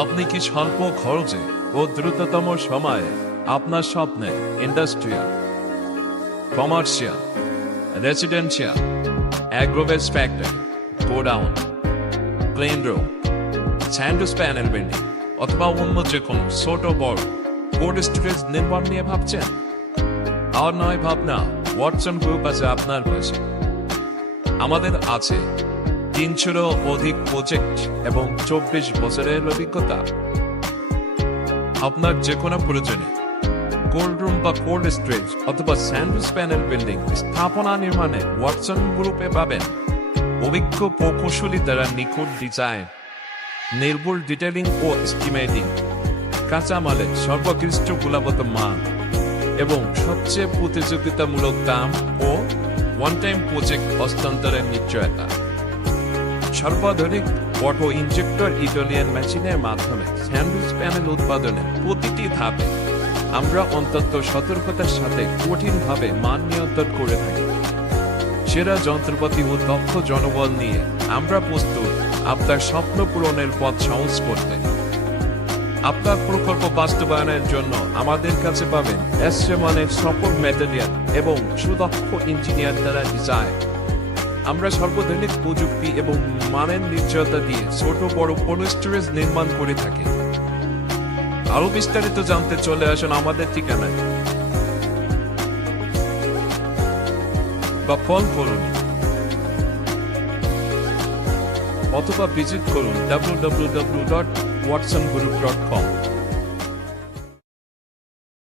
আপনি কি স্বল্প খরচে ও দ্রুততম সময়ে আপনার স্বপ্নে ইন্ডাস্ট্রিয়াল, কমার্শিয়াল, রেসিডেন্সিয়াল, অ্যাগ্রোভেজ factory, godown, clean room, sandwich panel building অথবা অন্য যে কোনো ছোট বড় কোল্ড স্টোরেজ নির্মাণ নিয়ে ভাবছেন? আর নয় ভাবনা, ওয়াটসন গ্রুপ আছে আপনার পাশে। আমাদের আছে 300-এরও অধিক প্রজেক্ট এবং 24 বছরের অভিজ্ঞতা। আপনার যে কোনো প্রয়োজনে কোল্ড রুম বা কোল্ড স্টোরেজ অথবা স্যান্ডউইচ প্যানেল বিল্ডিং স্থাপনা নির্মাণে ওয়াটসন গ্রুপে পাবেন অভিজ্ঞ প্রকৌশলী দ্বারা নিখুঁত ডিজাইন, নির্ভুল ডিটেইলিং ও এস্টিমেটিং, কাঁচামালের সর্বোৎকৃষ্ট গুণগত মান এবং সবচেয়ে প্রতিযোগিতামূলক দাম ও ওয়ান টাইম প্রজেক্ট হস্তান্তরের নিশ্চয়তা। সর্বাধুনিক অটো ইনজেক্টর ইটালিয়ান মেশিনের মাধ্যমে স্যান্ডউইচ প্যানেল উৎপাদনের প্রতিটি ধাপে আমরা অন্তত সতর্কতার সাথে কঠিনভাবে মান নিয়ন্ত্রণ করে থাকি। সেরা যন্ত্রপাতি ও দক্ষ জনবল নিয়ে আমরা প্রস্তুত আপনার স্বপ্ন পূরণের পথ সহজ করতে। আপনার প্রকল্প বাস্তবায়নের জন্য আমাদের কাছে পাবেন মানের সকল ম্যাটেরিয়াল এবং সুদক্ষ ইঞ্জিনিয়ার দ্বারা ডিজাইন। আমরা সর্বাধুনিক প্রযুক্তি এবং মানের নিশ্চয়তা দিয়ে ছোট বড় কোল্ড স্টোরেজ নির্মাণ করে থাকি। আরো বিস্তারিত জানতে চলে আসুন আমাদের ঠিকানায় বা ফোন করুন অথবা ভিজিট করুন www.watsongroup.com।